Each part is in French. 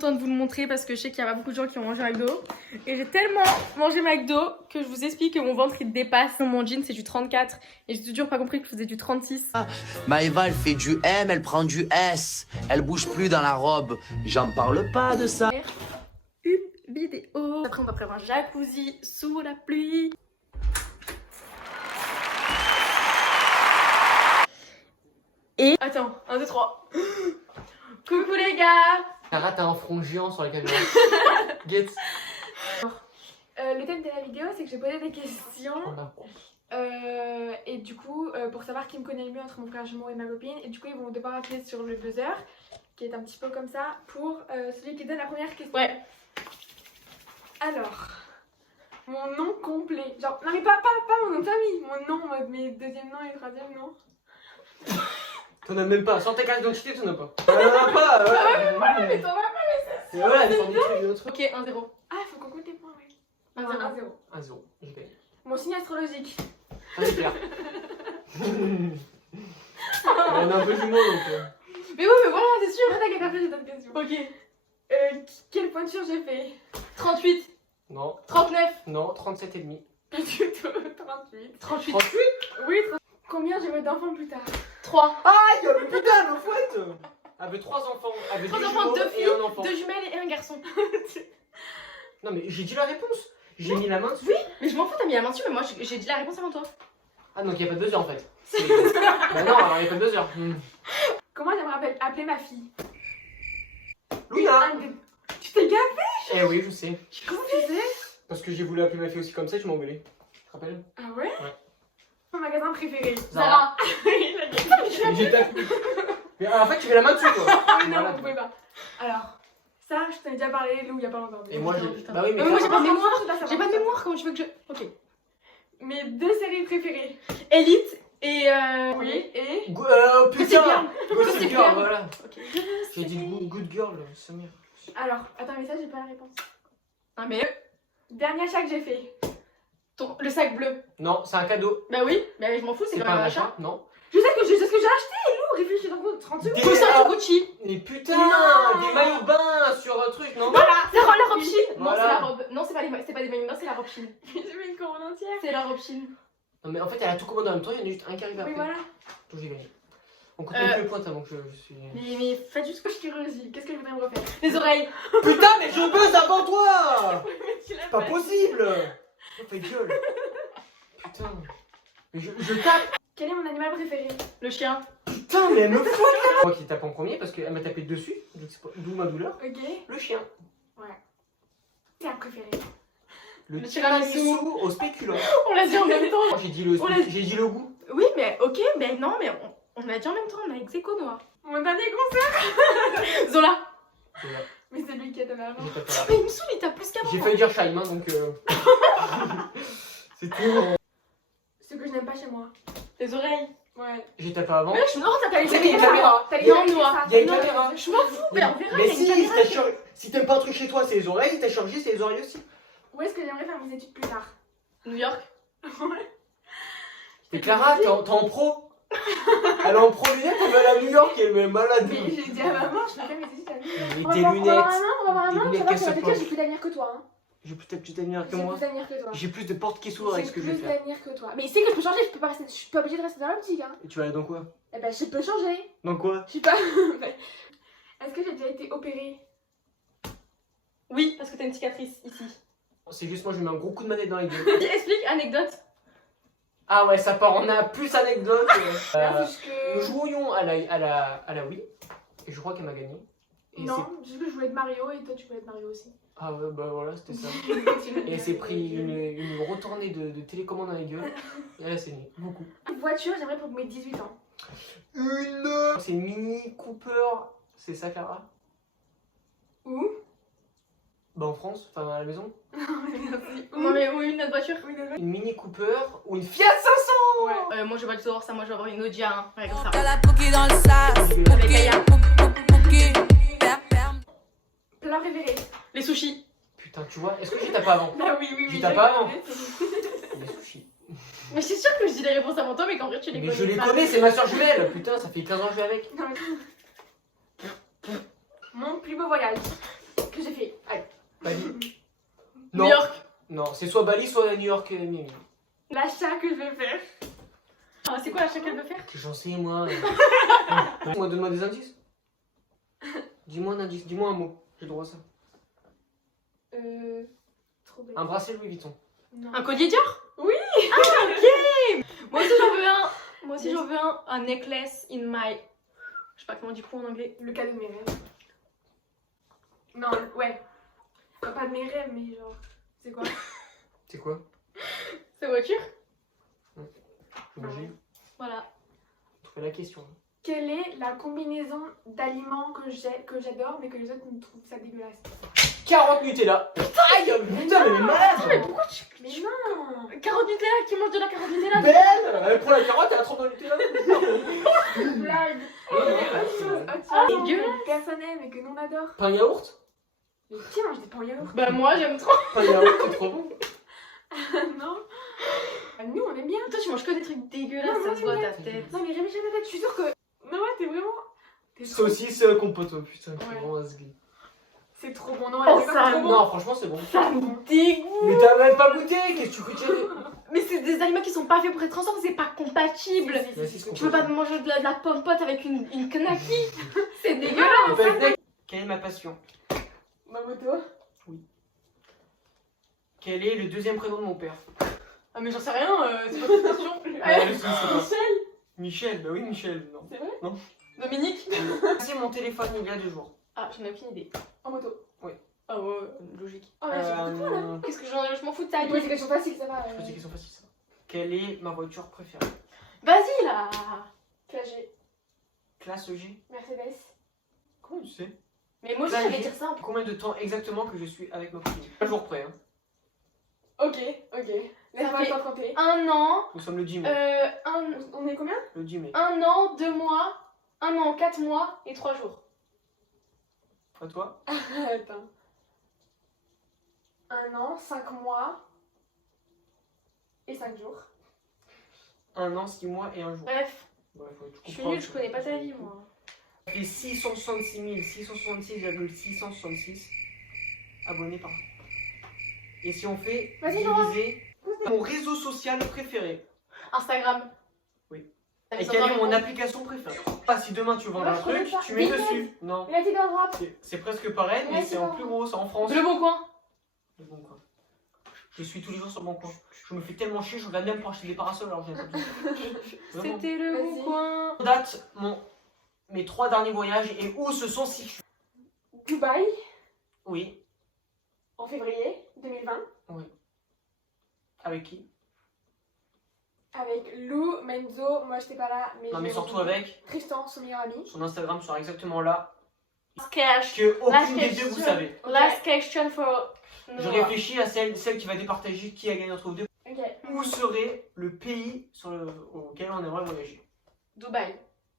contente de vous le montrer parce que je sais qu'il y a pas beaucoup de gens qui ont mangé McDo. Et j'ai tellement mangé McDo que je vous explique que mon ventre il dépasse. Mon jean c'est du 34 et j'ai toujours pas compris que je faisais du 36. Maëva, elle fait du M, elle prend du S. Elle bouge plus dans la robe. J'en parle pas de ça. Une vidéo. Après on va prévoir un jacuzzi sous la pluie. Et... Attends, 1, 2, 3. Coucou les gars. Cara, t'as un front géant sur la caméra. Get. Le thème de la vidéo c'est que j'ai posé des questions. Et du coup, pour savoir qui me connaît le mieux entre mon frère jumeau et ma copine. Et du coup, ils vont devoir appuyer sur le buzzer, qui est un petit peu comme ça, pour celui qui donne la première question. Ouais. Alors, mon nom complet. Genre, non mais pas mon nom de famille, mon nom, mes deuxième nom et troisième nom. T'en as même pas. Sans ta carte d'identité, t'en as pas. T'en as pas. Ouais, mais t'en as pas, mais c'est vrai, sans des trucs, d'autres trucs. Ok, 1-0. Ah, faut qu'on compte les points, oui. 1-0. 1-0. J'ai gagné. Mon signe astrologique. Ah, c'est clair. On a un peu jumeau donc. Mais oui, mais voilà, c'est sûr. T'inquiète, après j'ai d'autres questions. Ok. Quelle pointure j'ai fait? 38. Non. 39. Non, 37 et demi. Pas du tout. 38. 38. Oui, 38. Combien j'aurai d'enfants plus tard? 3. Aïe, mais putain, le fouette. Avec 3 enfants. Avec 3 2 enfants, jumeaux 2 et filles, un enfant. 2 jumelles et un garçon. Non, mais j'ai dit la réponse. J'ai mis la main dessus. Oui, mais je m'en fous, t'as mis la main dessus, mais moi j'ai dit la réponse avant toi. Ah, donc il n'y a pas 2 heures en fait. Bah non, alors il n'y a pas 2 heures. Comment j'aimerais appeler ma fille? Louia. Tu t'es gavé? Eh oui, je sais. Comment tu sais? Parce que j'ai voulu appeler ma fille aussi comme ça, tu m'as engueulé. Tu te rappelles? Ah ouais? Ouais. Mon magasin préféré? Zara. Il a dit. Mais j'ai tapé. Mais en fait, tu mets la main dessus toi. Ah non, Voilà. vous pouvez pas. Alors, ça, je t'en ai déjà parlé, Lou, il y a pas longtemps. Et moi, Putain. bah oui, mais moi j'ai pas de t'as- mémoire, j'ai pas de mémoire, comment tu veux que je... Ok. Mes 2 séries préférées. Elite et Oui, et... Putain. Gossip Gossip Girl. Girl, voilà. Ok. J'ai dit good girl, Samir. Alors, attends, mais ça, j'ai pas la réponse. Ah, mais... Dernier achat que j'ai fait. Le sac bleu. Non, c'est un cadeau. Bah oui, mais je m'en fous, c'est C'est quand pas même un un achat. achat, non. Je sais ce que j'ai acheté, Lou, réfléchis dans 30 secondes. Des- Coussin de Gucci. Mais putain, Non. des maillots de bain sur un truc, non. Voilà, la robe Chine. Non, Voilà. c'est la robe. Non, c'est pas des maillots, non, c'est la robe Chine. J'ai mis une commande entière. C'est la robe Chine. Non, mais en fait, elle a tout commandé en même temps, il y en a juste un qui arrive après. Oui, voilà. Donc j'ai gagné. On compte même plus les points avant que je suis. Mais faites juste que je suis curieuse. Qu'est-ce que je voudrais me refaire? Les oreilles. Putain, mais je buzz avant toi. Mais tu l'as C'est pas fait. possible. Oh, fais gueule. Putain. Mais je tape. Quel est mon animal préféré? Le chien. Putain, mais elle me fout. Moi qui tape en premier parce qu'elle m'a tapé dessus, je sais pas, d'où ma douleur. Ok. Le chien. Ouais. C'est un préféré. Le tiramisu. tiramisu au spéculoos. On l'a dit en même temps. Oh, j'ai dit le goût. Oui, mais ok, mais non, mais on a dit en même temps, on a ex-aequo, Noah. Mon dernier concert. Zola. Voilà. Mais c'est lui qui a donné avant. J'ai tapé là. Mais il me saoule, il t'a plus qu'avant. J'ai failli dire Shaim, hein, donc. C'était. Ce que je n'aime pas chez moi. Les oreilles. Ouais. J'ai tapé avant. Mais là, je suis t'as Il y a une caméra. T'as Il y a- les Noah. il y a une caméra. Je m'en fous, mais on verra. Mais il y a une caméra. si t'aimes pas un truc chez toi, c'est les oreilles, t'as changé, c'est les oreilles aussi. Où est-ce que j'aimerais faire mes études plus tard? New York. Ouais. Et Clara, t'es en pro. Elle est en pro lunettes, elle va aller à New York, elle est malade. Mais j'ai dit à maman, je fais mes études à New York. Avec On tes va voir lunettes. on va voir Des maman, tu lunettes vas voir qu'elle qu'avec se elle, j'ai poche. plus d'avenir que toi. Hein. J'ai peut-être plus d'avenir que J'ai moi. plus d'avenir que toi. J'ai plus de portes qui s'ouvrent avec ce que je vais J'ai faire. plus d'avenir que toi. Mais c'est que je peux changer, je peux pas rester, je suis pas obligée de rester dans l'optique. Hein. Et tu vas aller dans quoi? Eh ben, je peux changer. Dans quoi? Je sais pas. Est-ce que j'ai déjà été opérée? Oui, parce que t'as une cicatrice ici. C'est juste moi, je mets un gros coup de manette dans les deux. Explique, anecdote. Ah ouais, ça part, on a plus anecdote. Parce Nous que... jouions à la Wii. Et je crois qu'elle m'a gagné. Et Non, juste que je voulais être Mario et toi tu voulais être Mario aussi. Ah ouais, bah voilà, c'était ça. Et elle s'est pris une retournée de télécommande dans les gueules. Et elle a saigné. Beaucoup. Une voiture, j'aimerais pour mes 18 ans. C'est une Mini Cooper. C'est ça, Clara? Où? Bah en France, enfin à la maison. Non mais où une autre voiture? Une Mini Cooper ou une Fiat 500. Ouais. Moi je vais pas du tout avoir ça, moi je vais avoir une Audi A1. Ouais, comme ça. T'as la bouquille dans le sas. Avec Aya. Bouquille. Plat préféré? Les sushis. Putain, tu vois, est-ce que j'ai tapé avant? Bah oui. J'ai tapé avant. Les sushis. Mais je suis sûre que je dis les réponses avant toi, mais qu'en vrai tu les Mais connais je les pas. connais, c'est ma soeur jumelle. Putain, ça fait 15 ans que je vais avec. Non, mais... Mon plus beau voyage. que j'ai fait. Allez. Bali. New York. Non, c'est soit Bali, soit New York et Miami. L'achat que je vais faire. Ah, c'est quoi l'achat qu'elle veut faire? J'en sais, moi. Moi, donne-moi des indices. Dis-moi un indice, dis-moi un mot. J'ai le droit à ça. Trop bête. Un bracelet Louis Vuitton. Non. Un collier Dior? Oui. Ah, ok. Moi aussi j'en veux un. Moi aussi j'en veux un. Un necklace in my... Je sais pas comment on dit quoi en anglais. Le cadeau de mes rêves. Non, ouais. Enfin, pas de mes rêves, mais genre. C'est quoi? C'est quoi? Sa voiture? J'ai Voilà. trouvé la question. Quelle est la combinaison d'aliments que j'adore, mais que les autres me trouvent ça dégueulasse? 40 Nutella. Aïe, putain, mais elle est malade. Mais pourquoi tu... Mais non. Carotte Nutella, qui mange de la carotte Nutella? Belle. Elle prend la carotte, elle la trempe dans le Nutella. Blague. Ah, Autre chose dégueulasse. que personne n'aime et que nous on adore. Pain yaourt. Mais qui mange des pains yaourt? Bah moi j'aime trop. Pain yaourt, c'est trop bon. Non. Nous on aime bien. Toi tu manges que des trucs dégueulasses, Non, ça moi, se voit à j'aime ta tête. Non mais réfléchis à ta tête, je suis sûre que. Non ouais, t'es vraiment. Saucisse compote, oh putain, c'est Ouais. vraiment asgui. C'est trop bon, non, Oh, elle est ça, pas trop bon. Non, franchement, c'est bon. Ça me dégoûte. Mais t'as même pas goûté, qu'est-ce que tu veux? Mais c'est des aliments qui sont pas faits pour être ensemble, c'est pas compatible. Si, si, si. Tu peux pas manger de la pomme pote avec une knaki. C'est dégueulasse. Quelle est ma passion? Ma moto. Quel est le deuxième prénom de mon père? Ah mais j'en sais rien, c'est pas une question. Michel. Michel, bah oui, Michel. Non. C'est vrai? Non. Dominique. C'est mon téléphone il y a 2 jours. Ah j'en ai aucune idée. En moto. Ah ouais, logique. Oh là, j'ai beaucoup de points là. Qu'est-ce que je m'en fous de ta Ouais, c'est vie. des questions faciles, ça va. Je pose des questions faciles ça. Quelle est ma voiture préférée? Vas-y là. Clagé. Classe G. Mercedes. Comment tu sais? Mais moi aussi Là, j'allais j'ai- dire ça. Combien de temps exactement que je suis avec ma copine? Un jour près, hein. Ok, ok. Laisse-moi fait- le temps de compter. 1 an, Nous sommes le 10 mai. On est combien? Le 10 mai. 1 an, 2 mois, 1 an, 4 mois et 3 jours. À toi? Attends. 1 an, 5 mois et 5 jours. 1 an, 6 mois et 1 jour. Bref, Ouais, faut- je suis nulle, je connais pas ta vie moi. Ça fait 666 666,666 abonnés par an. Et si on fait Vas-y, Laurent. diviser mon réseau social préféré, Instagram. Oui. T'as et mis ça quelle dans est le mon compte. application préférée? Pas si demain tu vends Moi, un je connais truc, pas. tu mets Vinted. dessus. Non, Il a été dans le drap. c'est presque pareil, mais Ouais, c'est c'est en bon. plus gros, c'est en France. Le bon coin. Le Bon Coin. Je suis tous les jours sur le Bon Coin. Je me fais tellement chier, je regarde même pour acheter des parasols alors que j'ai pas besoin. Vraiment. C'était le Vas-y. bon coin. Date mes 3 derniers voyages et où se sont situés. Dubaï, Oui, en février 2020. avec qui? Avec Lou, Menzo, moi j'étais pas là, mais. Non mais j'ai surtout rencontré avec Tristan, son meilleur ami. son Instagram sera exactement là. Cash. Que aucune des question. deux vous savez. Last question for Je Noah. réfléchis à celle qui va départager qui a gagné entre vous deux. Ok. Où serait le pays auquel on aimerait voyager? Dubaï.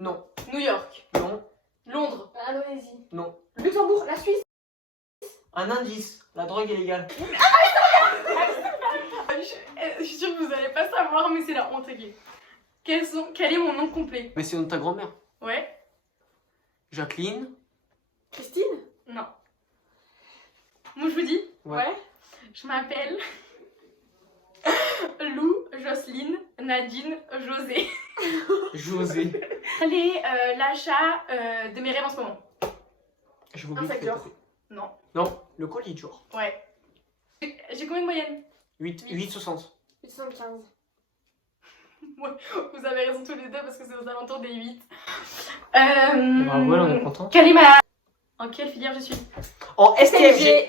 Non, New York. non, Londres. L'Indonésie. non. Luxembourg, la Suisse. Un indice, la drogue est légale. Je suis sûre que vous allez pas savoir, mais c'est la honte. Ok. Quel est mon nom complet? Mais c'est de ta grand-mère. Ouais. Jacqueline. Christine. Non. Moi je vous dis, Ouais. je m'appelle Lou, Jocelyne, Nadine, José. José. Quel est l'achat de mes rêves en ce moment? Je vous Un sac d'or. Non. Non, le colis Dior. Ouais. J'ai combien de moyenne? 8,60. 875. Vous avez raison tous les deux parce que c'est aux alentours des 8. Bravo, là, on est content. Quelle est ma... En quelle filière je suis? En STMG.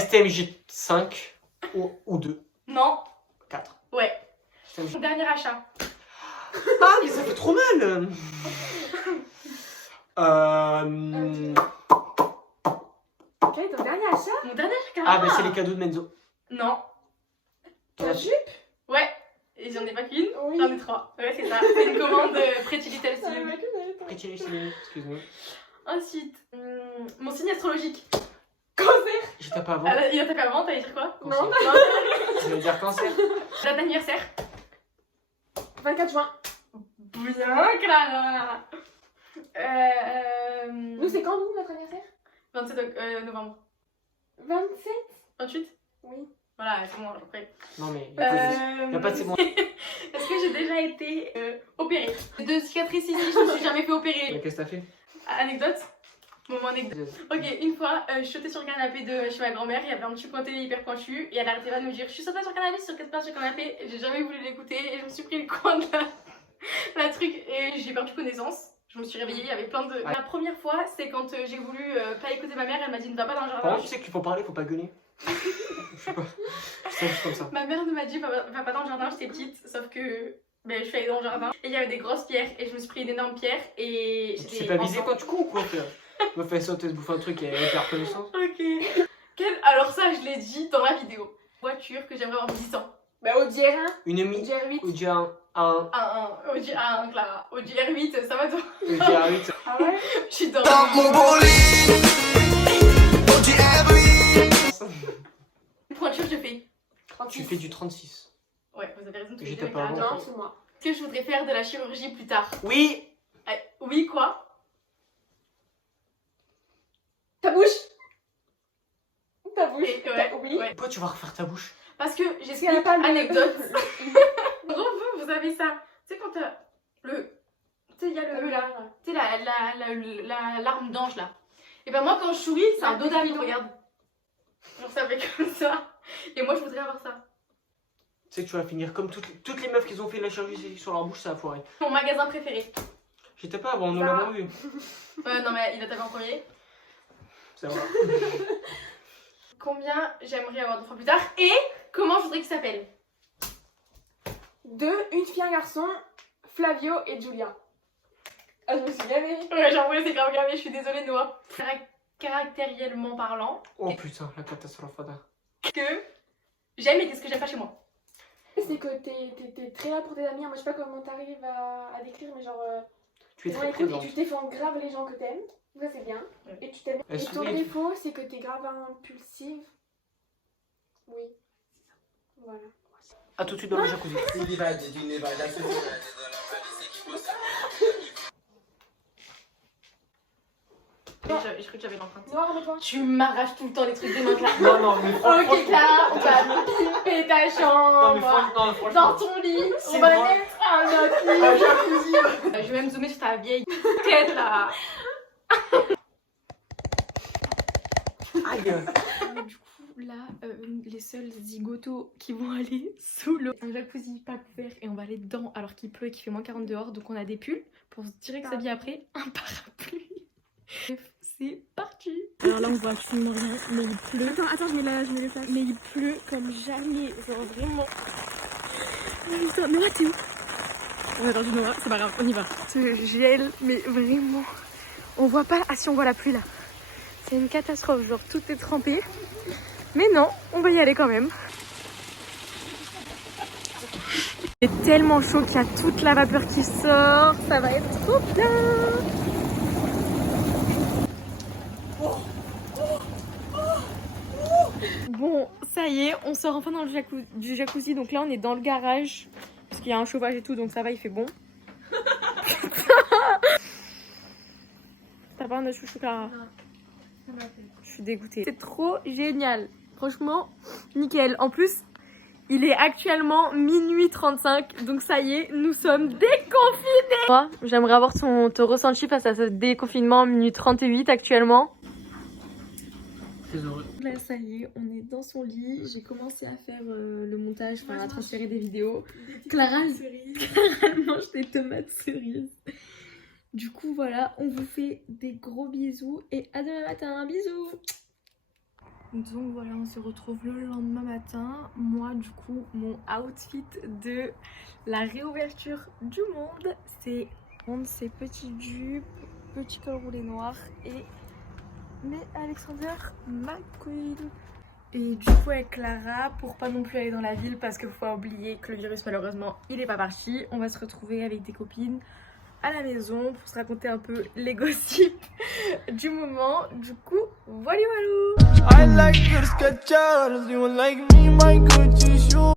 STMG 5 ou 2. Non. 4. Ouais. STMG. Mon dernier achat. Ah, mais ça fait trop mal. Quel est ton dernier achat? Mon dernier achat. Ah, bah c'est les cadeaux de Menzo. Non. Ta jupe? Ouais. Et j'en ai pas qu'une. Oui. J'en ai 3. Ouais, c'est ça. C'est une commande Pretty Little Ça Thing. m'a que d'aller, toi. Pretty Little, excuse-moi. Ensuite, mon signe astrologique. J'ai tapé avant. Il a tapé avant, t'allais dire quoi? Cancer. Non. Je vais dire cancer. Date d'anniversaire. 24 juin. Bien, Clara. Nous, c'est quand, nous, notre anniversaire? 27 novembre. 27? 28? Oui. Voilà, c'est bon, après. Non mais y a pas de c'est bon. Est-ce que j'ai déjà été opérée? De cicatrices ici, je me suis jamais fait opérer. Mais qu'est-ce que t'as fait? Anecdote? Moment anecdote. Ok, une fois, je sautais sur le canapé de chez ma grand-mère, il y avait un petit point télé hyper pointu et elle arrêtait pas de me dire je suis sautée sur le canapé, sur 4 places sur le canapé, j'ai jamais voulu l'écouter et je me suis pris le coin de la truc et j'ai perdu connaissance. Je me suis réveillée, il y avait plein de... Ouais. La première fois, c'est quand j'ai voulu pas écouter ma mère, elle m'a dit ne va pas dans le Par jardin. contre, tu sais qu'il faut parler, faut pas gueuler. Je sais pas. C'est juste comme ça. Ma mère m'a dit va pas dans le jardin, j'étais petite, sauf que je suis allée dans le jardin et il y avait des grosses pierres et je me suis pris une énorme pierre et Tu sais pas viser enfant. quand tu cours ou quoi, frère? Me fait sauter, se bouffer un truc et faire connaissance. Ok. Alors ça, je l'ai dit dans la vidéo. Voiture que j'aimerais avoir 10 ans. Bah Audi R1, Une Audi Audi R8. Audi A1, Audi A1, Clara. Audi R8, ça va toi? Audi A8. Ah ouais? Je suis dans... Pointure, je fais. 36. Tu fais du 36. Ouais, vous avez raison, tous les J'étais deux, pas Clara. avant. Non, c'est moi. Est-ce que je voudrais faire de la chirurgie plus tard? Oui. Oui, quoi? Ta bouche? Ta bouche? Et- ouais, Oui. ouais. Pourquoi tu vas refaire ta bouche? Parce que Parce qu'elle a j'explique pas le- anecdote. En gros, vous avez ça. Tu sais, quand t'as le... Tu sais, il y a le... Tu sais, l'arme d'ange, là. Et ben moi, quand je souris, c'est un dos d'âne, regarde. Genre, ça fait comme ça. Et moi, je voudrais avoir ça. Tu sais que tu vas finir comme toutes les meufs qui ont fait de la chirurgie sur leur bouche, ça a foiré. Mon magasin préféré. J'étais pas avant, on nous Ça l'a va. vu. Non, mais il a tapé en premier. C'est vrai. Combien j'aimerais avoir d'enfants plus tard et comment je voudrais qu'ils s'appellent. 2, une fille, un garçon, Flavio et Julia. Ah, je me suis gavée. Ouais, j'avoue, c'est grave gravé, je suis désolée, Noah. Caractériellement parlant, Oh putain, la catastrophe. que j'aime et qu'est-ce que j'aime pas chez moi. C'est que t'es très là pour tes amis. Moi, je sais pas comment t'arrives à décrire, mais genre. Tu es t'es très dans l'écoute présente. et tu défends grave les gens que t'aimes. Ça, c'est bien. Ouais. Et tu t'aimes. Elle Et ton sourit. défaut, c'est que t'es grave impulsive. Oui. Voilà. A tout de suite dans le jacuzzi. J'ai cru que j'avais l'empreinte. Noir, remets-toi. Tu m'arraches tout le temps les trucs des mains, Clara. Non, non, mais franchement. Ok, Clara, on va pimper ta Non, mais chambre. franchement. Dans ton lit, C'est on va vrai. mettre un autre lit. Je vais même zoomer sur ta vieille tête là. Aïe. Du coup, là, les seuls zigotos qui vont aller sous l'eau. Un jacuzzi pas couvert et on va aller dedans alors qu'il pleut et qu'il fait moins 40 dehors. Donc on a des pulls pour se direct s'habiller après. Un parapluie. Bref, c'est parti. Alors là, on voit absolument rien, mais il pleut. Attends, je mets le flash. Mais il pleut comme jamais, genre vraiment. Putain, Noah, t'es où? On attend Noah, c'est pas grave, on y va. Ce gel, mais vraiment. On voit pas. Ah si, on voit la pluie là. C'est une catastrophe, genre tout est trempé. Mais non, on va y aller quand même. Il est tellement chaud qu'il y a toute la vapeur qui sort. Ça va être trop bien. Bon, ça y est, on sort enfin dans le du jacuzzi. Donc là, on est dans le garage. Parce qu'il y a un chauffage et tout, donc ça va, il fait bon. T'as pas un chouchou, Clara? Je suis dégoûtée. C'est trop génial. Franchement, nickel. En plus, il est actuellement minuit 35. Donc ça y est, nous sommes déconfinés. Moi, j'aimerais avoir ton ressenti face à ce déconfinement minuit 38 actuellement. Très heureux. Là, ça y est, on est dans son lit. J'ai commencé à faire le montage, enfin à transférer des vidéos. Clara, elle mange des tomates cerises. Du coup, voilà, on vous fait des gros bisous et à demain matin. Bisous! Donc voilà, on se retrouve le lendemain matin. Moi, du coup, mon outfit de la réouverture du monde, c'est ces petites jupes, petit col roulé noir et mes Alexander McQueen. Et du coup avec Clara, pour pas non plus aller dans la ville parce qu'il faut pas oublier que le virus malheureusement il est pas parti, on va se retrouver avec des copines à la maison pour se raconter un peu les gossips du moment. Du coup, voilà. I like your Skechers, you like me, my Gucci